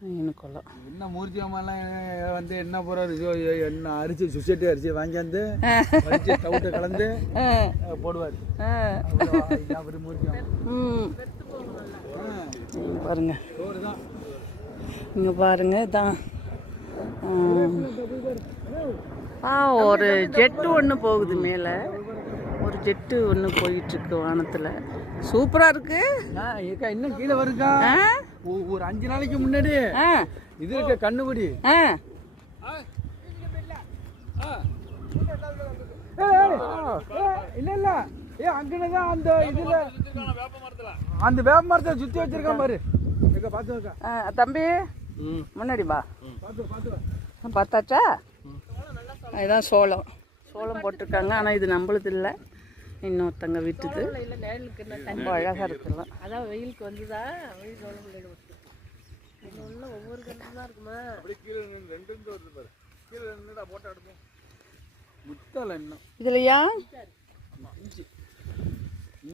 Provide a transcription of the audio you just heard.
மீனுக்குளம் என்ன மூர்த்தி அம்மாலாம் வந்து என்ன போறாரு என்ன அரிசி சுசைட்டி அரிசி வாங்கியாந்து டவுட்டை கலந்து போடுவார் அவர் மூர்த்தி பாருங்க இங்கே பாருங்க இதான் ஒரு ஜெட்டு ஒன்று போகுது மேலே ஒரு ஜெட்டு ஒன்று போயிட்டுருக்கு வானத்தில் சூப்பராக இருக்கு ஏக்கா இன்னும் கீழே வருக்கா ஒரு 5 நாளைக்கு முன்னாடி இது இருக்க கண்ணுக்குடி இல்ல இல்ல அங்கதான் அந்த இதுல அந்த வேப்ப மரத்தை சுத்தி வச்சிருக்கான் பாரு தம்பி முன்னாடி வா பார்த்தாச்சா இதுதான் சோளம் போட்டிருக்காங்க ஆனால் இது நம்மளுது இல்லை இன்னொருத்தங்க விட்டுது ரொம்ப அழகாக இருக்கலாம் அதான் வெயிலுக்கு வந்துதா வெயில் சோளம் ஒவ்வொரு கண்டு தான் இருக்குமா இதுலையா